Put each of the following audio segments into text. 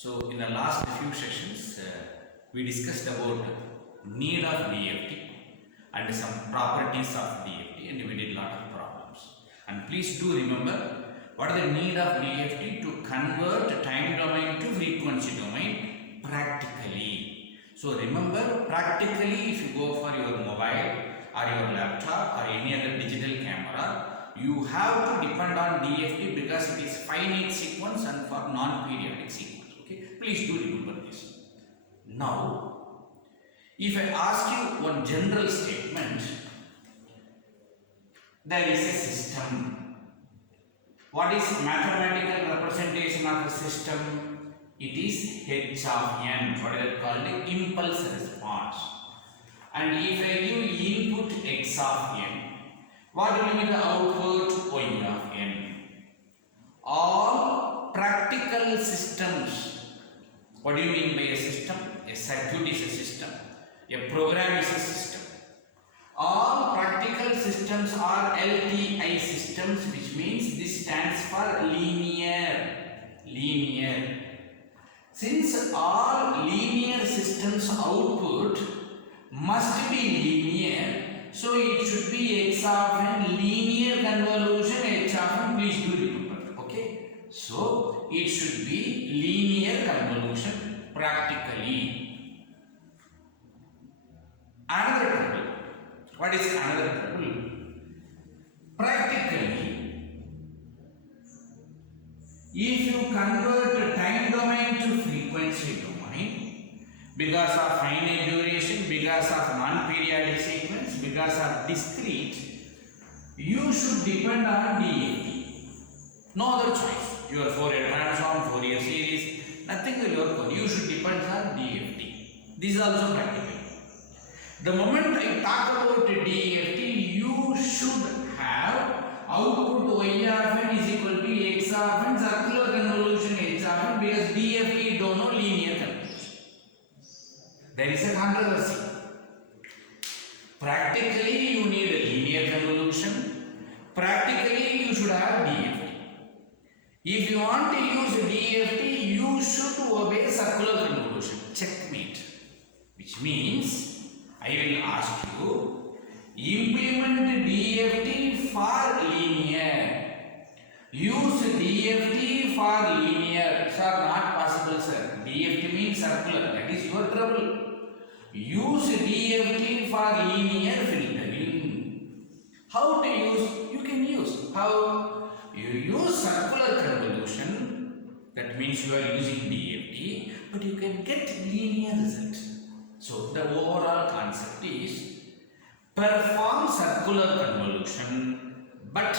So in the last few sessions, we discussed about need of DFT and some properties of DFT, and we did a lot of problems. And please do remember what is the need of DFT to convert time domain to frequency domain practically. So remember, practically if you go for your mobile or your laptop or any other digital camera, you have to depend on DFT because it is finite sequence and for non-periodic sequence. Okay, please do remember this. Now, if I ask you one general statement, there is a system. What is mathematical representation of a system? It is h of n. What is it called? The impulse response. And if I give input x of n, what will be the output? Y of n. All practical systems. What do you mean by a system? A circuit is a system. A program is a system. All practical systems are LTI systems, which means this stands for linear. Linear. Since all linear systems output must be linear, so it should be x of n linear convolution h of n. Please do remember. Okay. So it should be linear convolution practically. Another trouble. What is another trouble? Practically, if you convert time domain to frequency domain, because of finite duration, because of non-periodic sequence, because of discrete, you should depend on DFT. No other choice. Your Fourier transform, Fourier series, nothing will work on. You should depend on DFT. This is also practical. The moment I talk about DFT, you should have output y of n is equal to x of n circular convolution h of n, because DFT don't know linear convolution. There is a controversy. Practically you need a linear convolution. Practically you should have DFT. If you want to use DFT, you should obey circular convolution. Checkmate. Which means I will ask you, implement DFT for linear. Use DFT for linear. Sir, not possible, sir. DFT means circular. That is your trouble. Use DFT for linear filtering. How to use? You can use. How? You use circular convolution. That means you are using DFT, but you can get linear result. So the overall concept is perform circular convolution but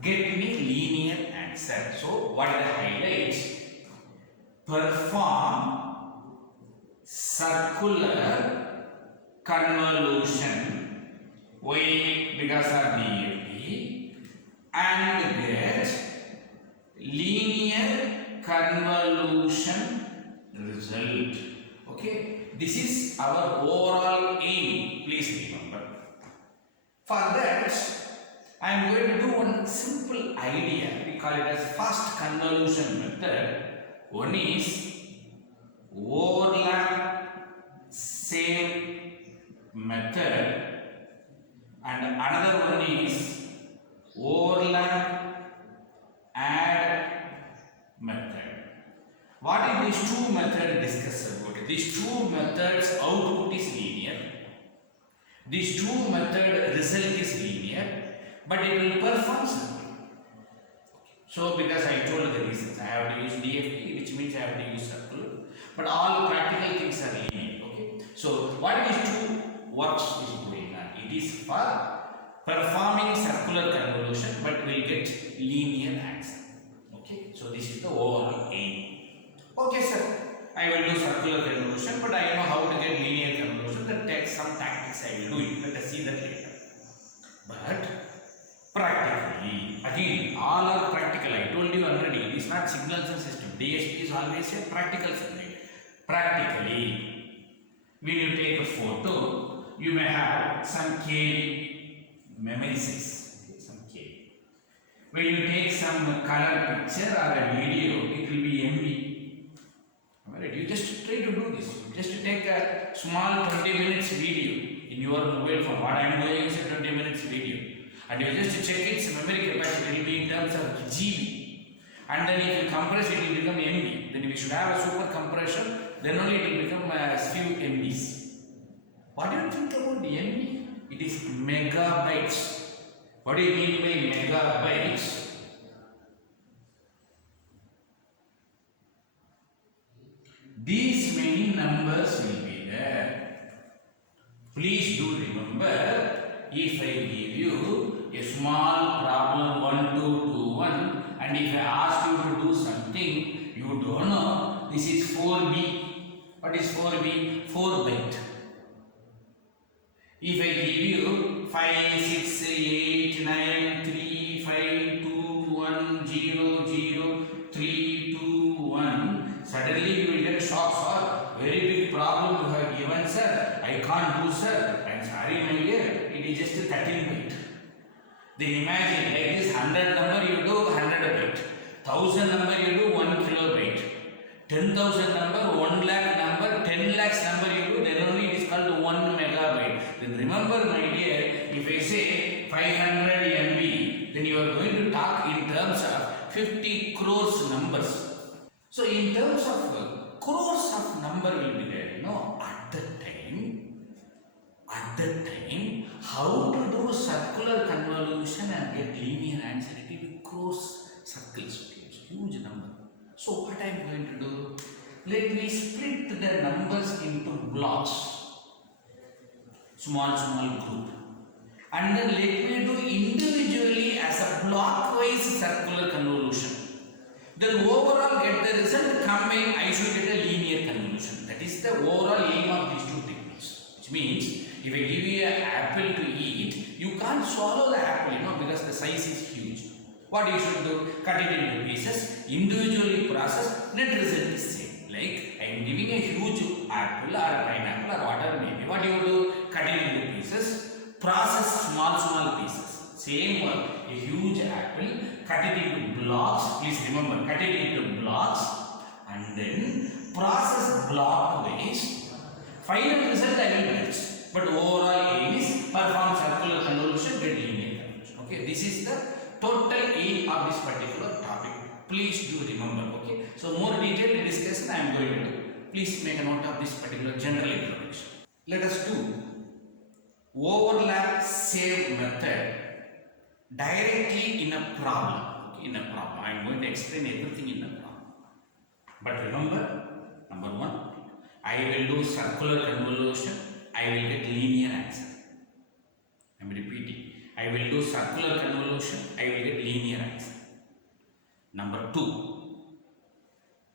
get me linear answer. So what are the highlights? Perform circular convolution. Why? Because of DFT, and get linear convolution result. Okay. This is our overall aim, please remember. For that, I am going to do one simple idea. We call it as fast convolution method. One is overlap save method, and another one is overlap add method. What is these two methods discussed about? These two methods output is linear. These two methods result is linear, but it will perform circular. So because I told the reasons, I have to use DFT, which means I have to use circular. But all practical things are linear. Okay. So what these two works is going on? It is for performing circular convolution, but will get linear answer. Okay. So this is the overall aim. Okay, sir. I will do circular convolution, but I know how to get linear convolution. That takes some tactics. I will do it. Let us see that later. But practically, again, all are practical. I told you already. It is not signals and system. DSP is always a practical subject. Practically, when you take a photo, you may have some K memory size. Okay, some K. When you take some color picture or a video, it will be MB. just try to do this. Just take a small 20 minutes video in your mobile phone. What I am doing is a 20 minutes video. And you just check its memory capacity. It will be in terms of GB. And then if you compress it, it will become MB. Then we should have a super compression. Then only it will become a few MBs. What do you think about the MB? It is megabytes. What do you mean by megabytes? These many numbers will be there. Please do remember, if I give you a small problem 1, 2, 2, 1, and if I ask you to do something you don't know, this is 4B. What is 4B? 4 byte. If I give you 5, 6, 8, 9, 3, 5, 2, 1, 0, 0, 3, 2, 1, suddenly you will get a shock, sir. Very big problem you have given, sir. I can't do, sir. I am sorry, my dear. It is just a 13 byte. Then imagine, like this 100 number you do 100 byte, 1000 number you do 1 kilobyte, 10,000 number, 1 lakh number, 10 lakhs number you do, then only it is called 1 megabyte. Then remember, my dear, if I say 500 MB, then you are going to talk in terms of 50 crores numbers. So in terms of crores of number will be there, at that time, how to do circular convolution and get linear answer, it will be crores circles, okay? It's a huge number. So what I am going to do, let me split the numbers into blocks, small group, and then let me do individually as a blockwise circular convolution. Then overall get the result, combine, I should get a linear convolution. That is the overall aim of these two techniques. Which means, if I give you an apple to eat, you can't swallow the apple, because the size is huge. What you should do? Cut it into pieces, individually process, net result is same. Like, I am giving a huge apple or a pineapple or whatever maybe. What you do? Cut it into pieces, process small pieces. Same work. A huge apple, cut it into blocks. Please remember, cut it into blocks and then process blockways. Final result I will match. But overall aim is perform circular convolution, get linear convolution. Okay, this is the total aim of this particular topic. Please do remember. Okay, so more detailed discussion I am going to do. Please make a note of this particular general introduction. Let us do overlap save method directly in a problem. Okay, in a problem, I am going to explain everything in a problem. But remember, number one, I will do circular convolution, I will get linear answer. I am repeating, I will do circular convolution, I will get linear answer. Number two,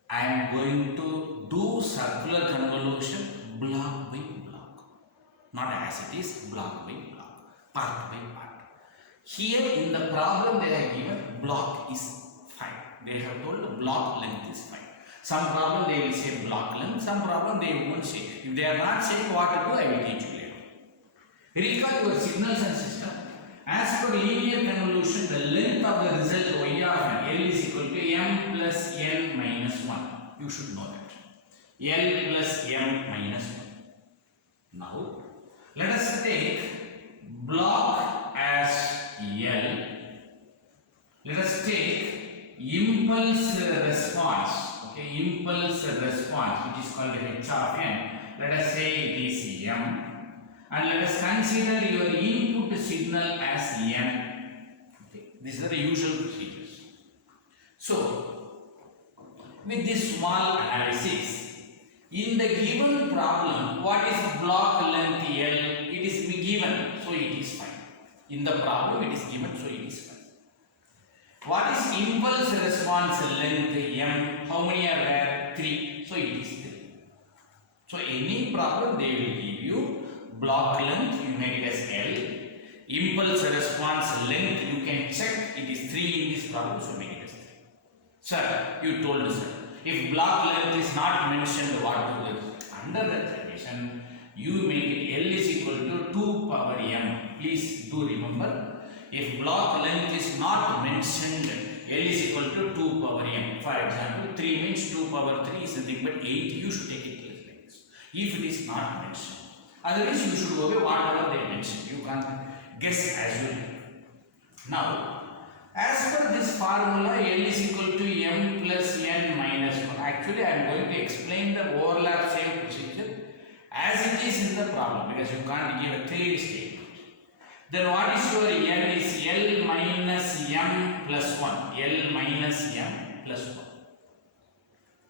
I am going to do circular convolution block by block. Not as it is, block by block, part by part. Here in the problem they have given block is 5. They have told block length is 5. Some problem they will say block length, some problem they won't say. If they are not saying what to do, I will teach you later. Recall your signals and system. As per linear convolution, the length of the result y of n, L is equal to m plus n minus 1. You should know that. L plus m minus 1. Now, let us take block as L. Let us take impulse response. Okay, impulse response, which is called h of n. Let us say it is m. And let us consider your input signal as n. Okay, these are the usual procedures. So, with this small analysis, in the given problem, what is block length L? It is given, so it is fine. In the problem, it is given, so it is fine. What is impulse response length m? How many are there? 3. So it is 3. So any problem they will give you block length, you make it as L. Impulse response length, you can check, it is 3 in this problem, so make it as 3. Sir, you told us, if block length is not mentioned, what to do? Under the condition, you make it L is equal to 2 power m. Please do remember, if block length is not mentioned, L is equal to 2 power m. For example, 3 means 2 power 3 is nothing but 8. You should take it like this. If it is not mentioned, otherwise you should obey whatever they mentioned. You can't guess as you like. Now, as per this formula, L is equal to m plus n minus 1. Actually, I am going to explain the overlap same procedure as it is in the problem, because you can't give a theory statement. Then what is your n is L minus m plus 1. L minus m plus 1.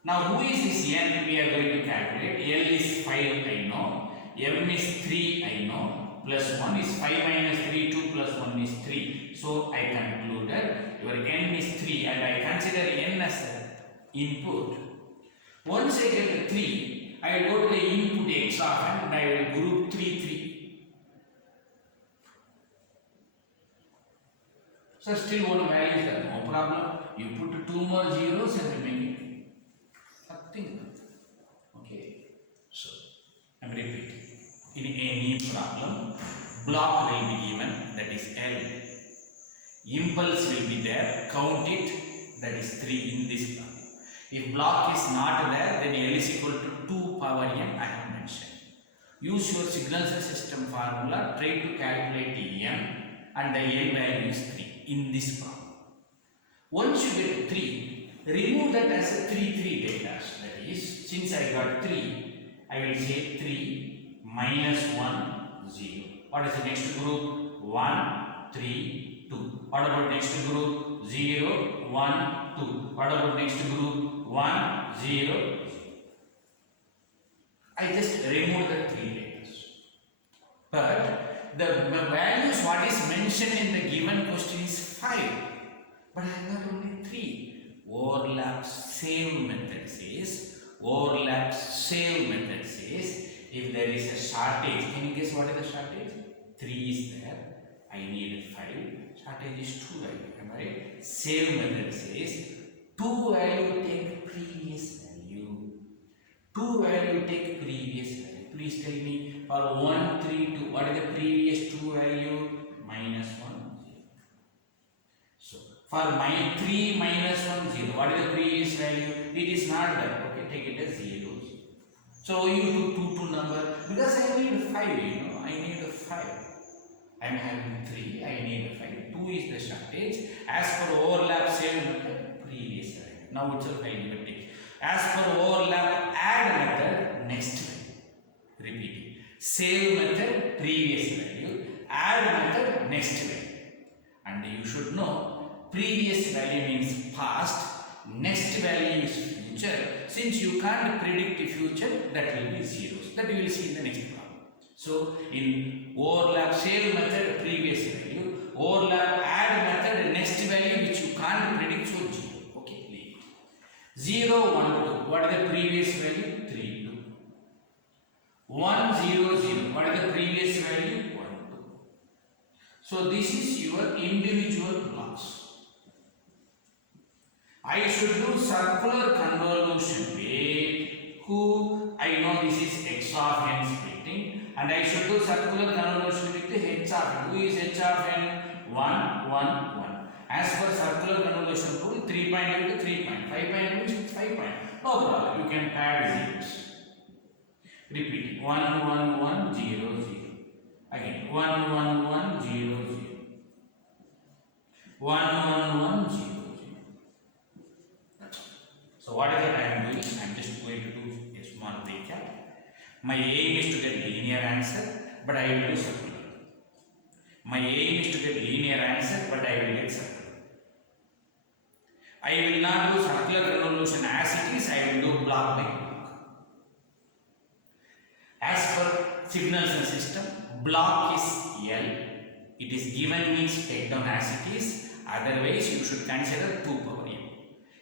Now, who is this n we are going to calculate? L is 5, I know. M is 3, I know. Plus 1 is 5 minus 3, 2 plus 1 is 3. So, I concluded your n is 3 and I consider n as an input. Once I get 3, I will go to the input x of n and I will group 3, 3. So, still one value is there, no problem. You put 2 more zeros and remaining nothing. Okay. So, I am repeating. In any problem, block will be given, that is L. Impulse will be there, count it, that is 3 in this problem. If block is not there, then L is equal to 2 power m, I have mentioned. Use your signal system formula, try to calculate m, and the L value is 3 in this problem. Once you get 3, remove that as a 3, 3 data. That is, since I got 3, I will say 3 minus 1, 0. What is the next group? 1, 3, 2. What about next group? 0, 1, 2. What about next group? 1, 0, 0. I just removed the 3 letters. But the values what is mentioned in the given question is 5. But I got only 3. Overlap same method says. Overlap same method says. If there is a shortage, can you guess what is the shortage? 3 is there. I need 5. Shortage is 2 value. Am I right? Same method says 2 value take previous value. 2 value take previous value. Please tell me for 1, 3, 2. What is the previous 2 value? Minus 1, 0. So for my 3 minus 1, 0. What is the previous value? It is not there. Okay, take it as 0. So you do 2 number, because I need 5, I need 5. I am having 3, I need 5. 2 is the shortage. As per overlap same method, previous value. Now it's a I will take. As per overlap add method, next value. Repeating. Save method, previous value. Add method, next value. And you should know, previous value means past, next value is future. Since you can't predict the future, that will be zeros. That you will see in the next problem. So, in overlap save method, previous value. Overlap add method, next value which you can't predict, so 0. Okay, leave it. 0, 1, 2. What is the previous value? 3, 2. 1, 0, 0. What is the previous value? 1, 2. So, this is your individual blocks. I should do circular convolution with who I know this is x of n splitting, and I should do circular convolution with h of n. Who is h of n? 1, 1, 1. As per circular convolution rule, 3 point into 3 point. 5 point means 5 point. No problem. You can add zeros. Repeat. 1, 1, 1, 0, 0. Again. 1, 1, 1, 0, 0. 1, 1, 1, 0. So what is that I am doing? I am just going to do a small recap. My aim is to get linear answer, but I will do circular. My aim is to get linear answer, but I will get circular. I will not do circular convolution as it is, I will do block by block. As per signals and system, block is L. It is given means take down as it is, otherwise you should consider 2 power m.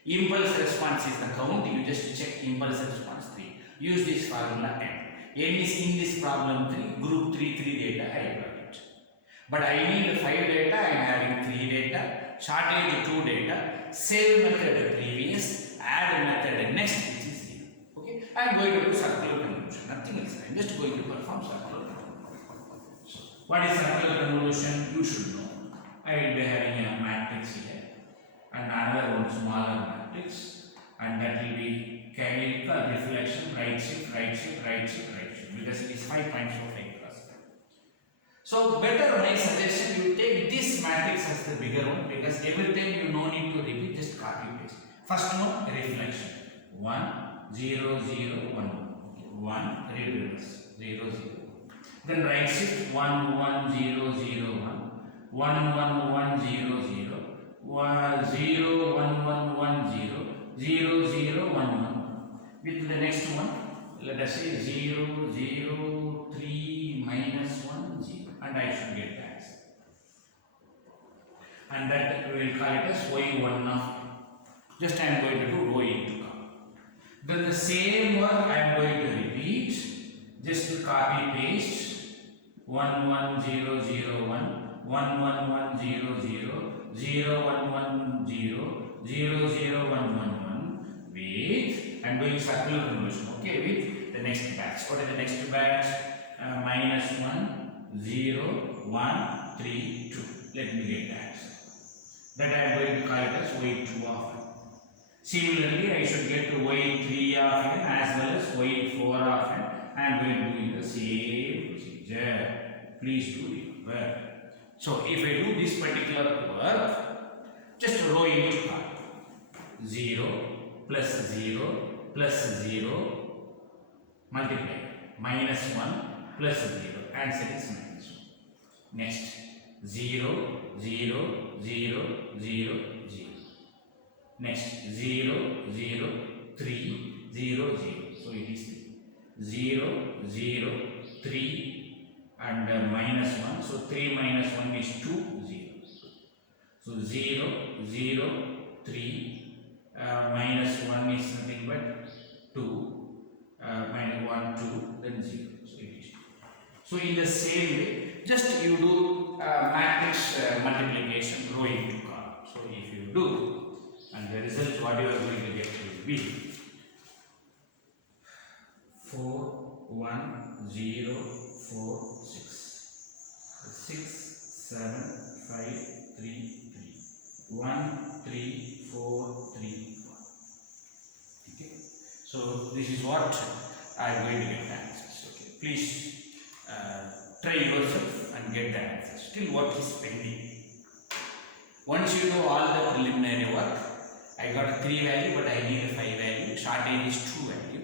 Impulse response is the count, you just check impulse response 3. Use this formula n. N is in this problem 3, group 3, 3 data, I got it. But I need 5 data, I am having 3 data, shortage 2 data, save method previous, add method next, which is 0. Okay, I am going to do circular convolution, nothing else. I am just going to perform circular convolution. What is circular convolution? You should know. I will be having a matrix here and another 5 times of 5 cross 5. So better my suggestion, you take this matrix as the bigger one, because every time you no need to repeat, just copy paste. First one, reflection. 1, 0, 0, 1. Okay. 1, reverse. 0, 0. Then right shift 1, 1, 0, 0, 1. 1, 1, 1, 0, 0. 1, 0, 1, 1, 1, 0. 0, 0, 1, 1. With the next one, let us say 0, 0, 3, minus 1, 0. And I should get the answer. And that we will call it as y1 of. Just I am going to do rho into com. Then the same work I am going to repeat. Just to copy paste 1, 1, 0, 0, 1, 1, 1, 1, 0, 0, 0, 1, 1, 0, 0, 0, 1, 1, 1 with, I am doing circular convolution, okay, with the next batch. What is the next batch? Minus 1, 0, 1, 3, 2. Let me get the answer. That I am going to call it as y2 of n. Similarly, I should get to y3 of n as well as y4 of n. I am going to do the same procedure. Please do it well. So, if I do this particular work, just rho into com. 0 plus 0 plus 0 multiply. Minus 1 plus 0. Answer is minus 1. Next, 0, 0, 0, 0, 0. Next, 0, 0, 3, 0, 0. So, it is 0, 0, 3 and minus 1. So, 3 minus 1 is 2, 0. So, 0, 0, 3, minus 1 is nothing but 2, minus 1, 2, then 0. So, it is 2. So, in the same way, just you do matrix multiplication rho into com. So, if you do, and the result what you are going to get will be 4, 1, 0, 4, 6. 6, 7, 5, 3, 3. 1, 3, 4, 3, 1. Okay. So, this is what I am going to get the answers. Okay. Please try yourself and get the answers. Still work is pending. Once you know all the preliminary work, I got a 3 value but I need a 5 value. Shortage is 2 value.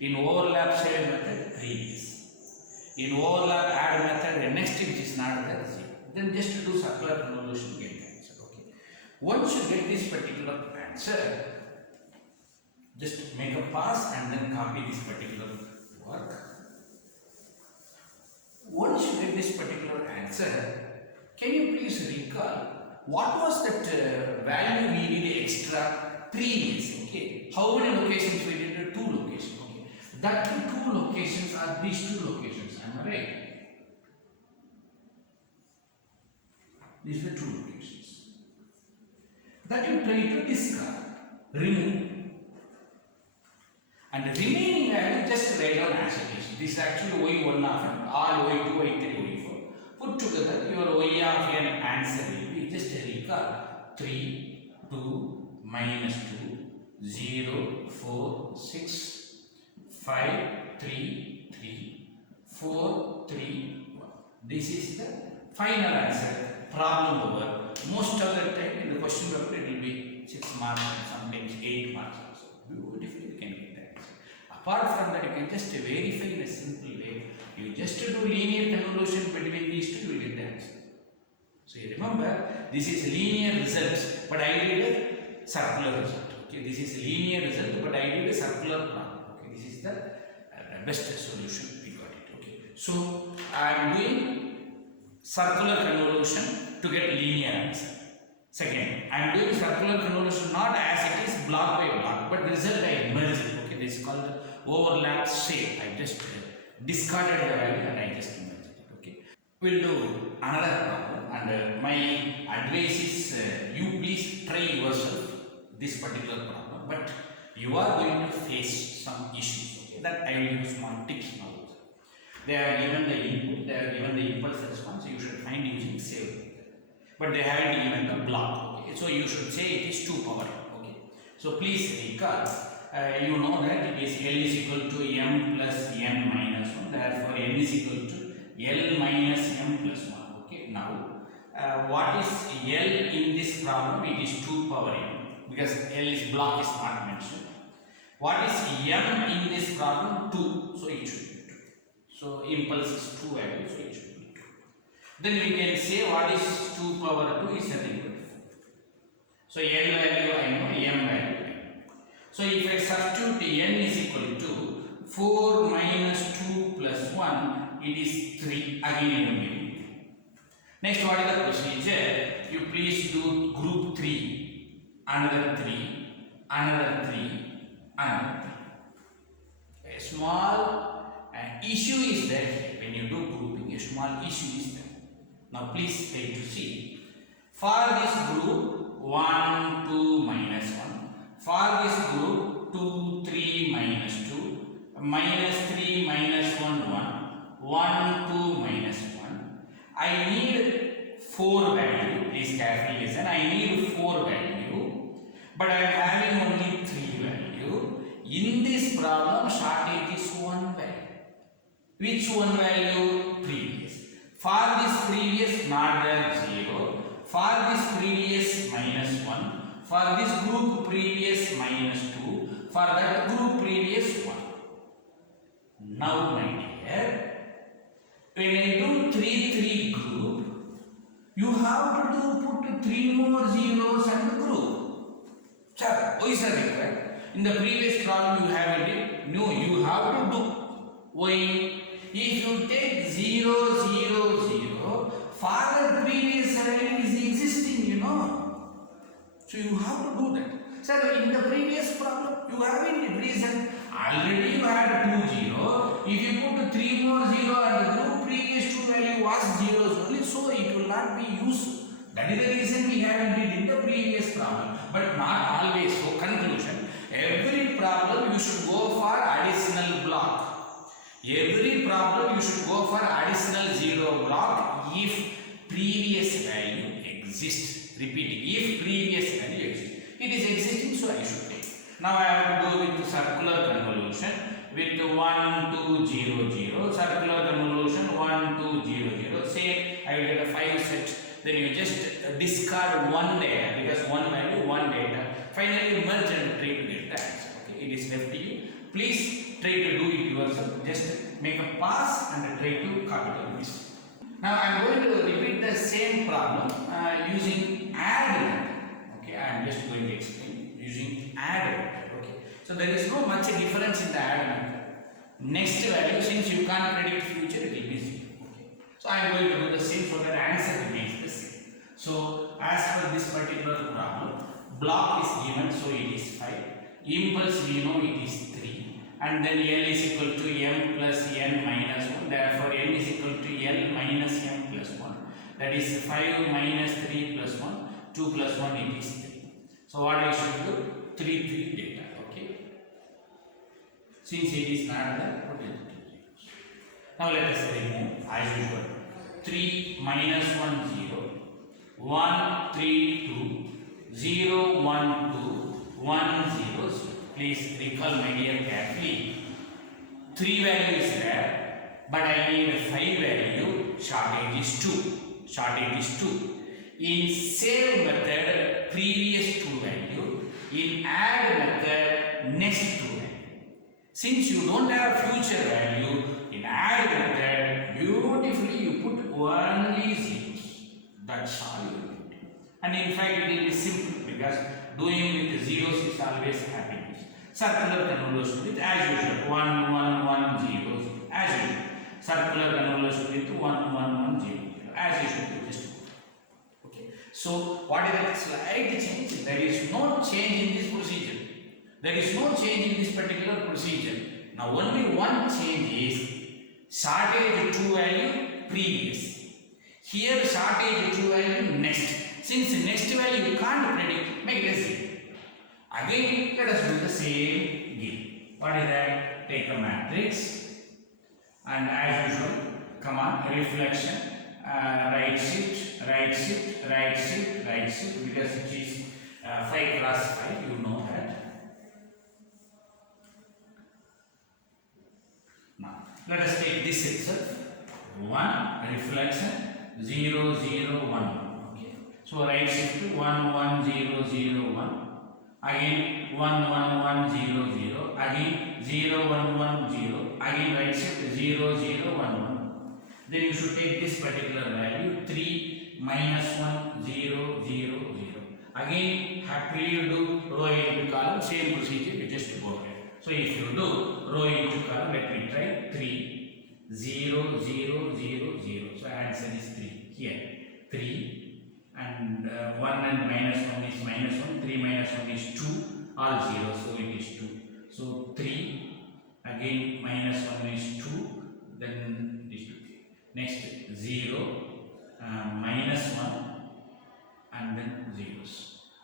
In overlap save method, 3 is. In overlap add method, the next which is not there, 0. Then just to do circular convolution, get the answer. Okay. Once you get this particular answer, just make a pass and then copy this particular work. Once you get this particular answer, can you please recall what was that value we needed extra previous? Okay, how many locations we did? 2 locations. Okay, that 2 locations are these 2 locations. Am I right? These are the 2 locations that you try to discard, remove, and the remaining value just write down as it is. This is actually y1 of n, all y2, y3, y4. Put together your y of n answer will be just recall 3, 2, minus 2, 0, 4, 6, 5, 3, 3, 4, 3, 1. This is the final answer. Problem over. Most of the time in the question paper it will be 6 marks and sometimes 8 marks also. Beautifully you can get the answer. Apart from that, you can just verify in a simple way. You just do linear convolution between these two, you will get the answer. So you remember, this is linear results, but I did a circular result. Okay, this is linear result, but I did a circular problem. Okay, this is the best solution. We got it. Okay, so I am doing circular convolution to get linear answer. Second, I am doing circular convolution not as it is block by block, but result I merged. Okay, this is called the overlap shape. I just discarded the value and I just merged it. Okay, we'll do another problem, and my advice is you please try yourself this particular problem, but you are going to face some issues. Okay, that I will give small tips now. They are given the input, they are given the impulse response, you should find using save. But they haven't given the block. Okay, so you should say it is 2 power. Okay, so please recall you know that it is L is equal to M plus N minus 1. Therefore, N is equal to L minus M plus 1. Okay. Now, what is L in this problem? It is 2 power M because L is block is not mentioned. What is M in this problem? 2. So, it should be 2. So, impulse is 2 value. So, it should be 2. Then we can say what is 2 power 2 is nothing but 4. So, L value I know, M value. So, if I substitute N is equal to 4 minus 2 plus 1, it is 3 again in the middle. Next, what is the procedure? You please do group 3, another 3, another 3, another 3. A small issue is there when you do grouping, a small issue is there. Now, please try to see. For this group, 1, 2, minus 1. For this group, 2, 3, minus 2, minus 3, minus 1, 1, 1, 2, minus 1. I need 4 value. Please carefully listen. I need 4 value, but I am having only 3 value. In this problem, shortage is 1 value. Which 1 value? Previous. For this previous, not there 0. For this previous, minus 1. For this group previous minus 2, for that group previous 1. Now my dear, when I do 3 group, you have to put 3 more zeros and the group. Sir, why is that required? In the previous problem you have it. No, you have to do. Why? If you take 0, 0, 0, for the previous value is existing, you know. So you have to do that. Sir, in the previous problem, you have in reason already you had 2 0. If you put 3 more 0 and the group previous 2 value was zeros only, so it will not be useful. That is the reason we have it in the previous problem, but not always. So conclusion: every problem you should go for additional block. Every problem you should go for additional 0 block if previous value exists. Repeating, if previous value exists. It is existing, so I should take. Now I have to go with circular convolution with 1, 2, 0, 0. Circular convolution 1, 2, 0, 0. Say I will get a 5 sets. Then you just discard one data because one value, one data. Finally, merge and try to get the answer. Okay, it is left to you. Please try to do it yourself. Just make a pass and try to copy this. Now I am going to repeat the same problem using add method. Okay, I am just going to explain using add method. Okay, so there is no much difference in the add method. Next value, since you can't predict future, it will be 0. Okay, so I am going to do the same so that answer remains the same. So as for this particular problem, block is given, so it is 5. Impulse we know it is 3. And then L is equal to M plus N minus 1. Therefore, N is equal to L minus M plus 1. That is 5 minus 3 plus 1. 2 plus 1, it is 3. So, what I should do? 3 data. Okay. Since it is not there, put it 2 zeros. Now, let us remove as usual. 3 minus 1, 0. 1, 3, 2. 0, 1, 2. 1, 0, 0. Please recall, my dear, carefully. 3 value is there, but I need 5 value. Shortage is 2. Shortage is 2. In save method, previous 2 value. In add method, next 2 value. Since you don't have future value, in add method, beautifully you put only zeros. That's all you do. And in fact, it will be simple because doing with zeros is always happiness. Circular convolution with as usual 1, 1, 1, 0, 0 as usual. Circular convolution with 1, 1, 1, 0, 0 as usual. Just okay. So what is that slight change? There is no change in this procedure. There is no change in this particular procedure. Now only one change is shortage 2 value previous. Here shortage 2 value next. Since next value you can't predict, make it 0. Again, let us do the same again. What is that? Take a matrix and as usual, come on, reflection, right shift, right shift, right shift, right shift because it is 5 cross 5, you know that. Let us take this itself. 1 reflection 0 0 1. Okay. So right shift 1 1 0 0 1. Again 1 1 1 0 0. Again 0 1 1 0. Again right shift 0 0 1 1. Then you should take this particular value 3 minus 1 0 0 0. Again happily you do row into column, same procedure, you just go ahead. So if you do row into column, let me try 3 0 0 0 0. So answer is 3 here. 3 and 1 and minus 1 is minus 1, 3 minus 1 is 2, all 0, so it is 2. So 3, again minus 1 is 2, then it is 2. Next 0, minus 1 and then zeros.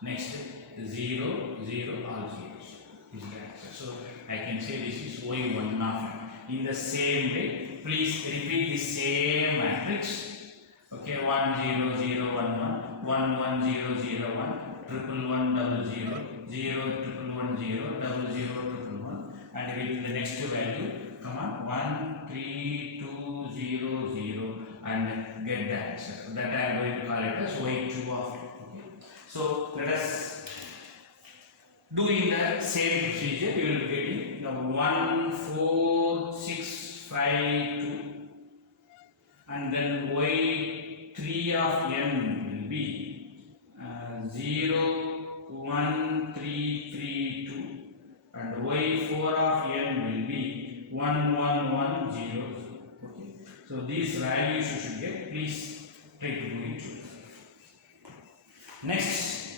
Next 0, 0, all zeros is the answer. So I can say this is y1 of n. In the same way, please repeat the same matrix. Okay, 1 0 0 1 1, 1 1 0 0 1, triple 1 double 0, 0 triple 1 0, double 0 triple 1, and with the next value, come on, 1 3 2 0 0, and get the answer. That I am going to call it as y2 of n. Okay. So let us do in the same procedure. You will be getting the 1 4 6 5 2, and then y3 of n will be 0 1 3 3 2, and y4 of n will be 1 1 1 0. Okay. So these values you should get. Please try to do it. Next,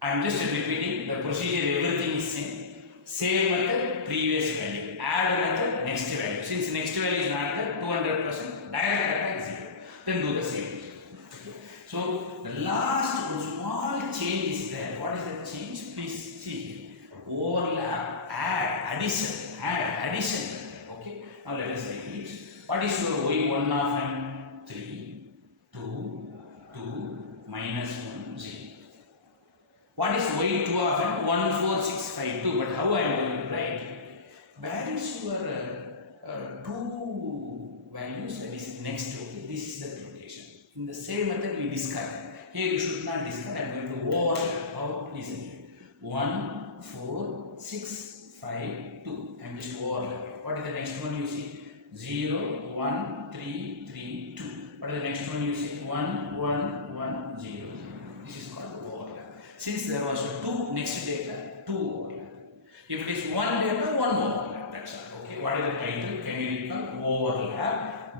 I am just repeating the procedure, everything is same. Same method, previous value. Add method, next value. Since next value is not there, 200%, direct attack 0. Then do the same. Okay. So the last small change is there. What is the change? Please see here. Overlap, add, addition, Okay. Now let us repeat. What is your y1 of n? 3, 2, 2, minus 1, 0. What is y2 of n? 1 4 6 5 2. But how I am going to write? Where is your two values, that is next. Okay, this is the rotation. In the same method we discard. Here you should not discard. I am going to overlap. How? Listen here. 1 4 6 5 2. I am just overlapping. What is the next one you see? 0 1 3 3 2. What is the next one you see? 1 1 1 0. This is called overlap. Since there was a 2 next data, 2 overlap. If it is 1 data, 1 overlap. That's all. Okay. What is the title? Can you recall? Overlap.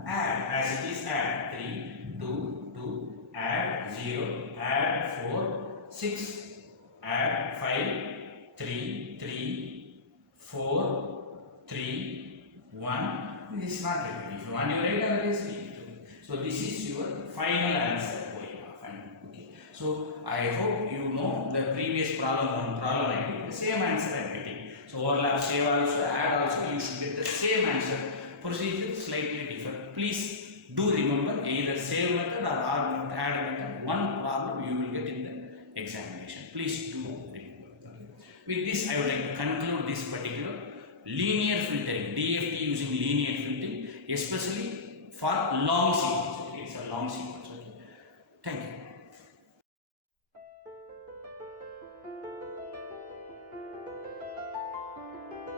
Add. As it is add. 3 2 2. Add 0. Add 4 6. Add 5 3 3 4 3 1. This is not repeated. If you want, you write always repeat. So this is your final answer. Okay. So I hope you know the previous problem I did. The same answer I am getting. So overlap, save also, add also, you should get the same answer. Procedure slightly different. Please do remember either save method or add method. One problem you will get in the examination. Please do remember. Okay. With this, I would like to conclude this particular linear filtering, DFT using linear filtering, especially for long sequence. Okay. It's a long sequence. Okay. Thank you.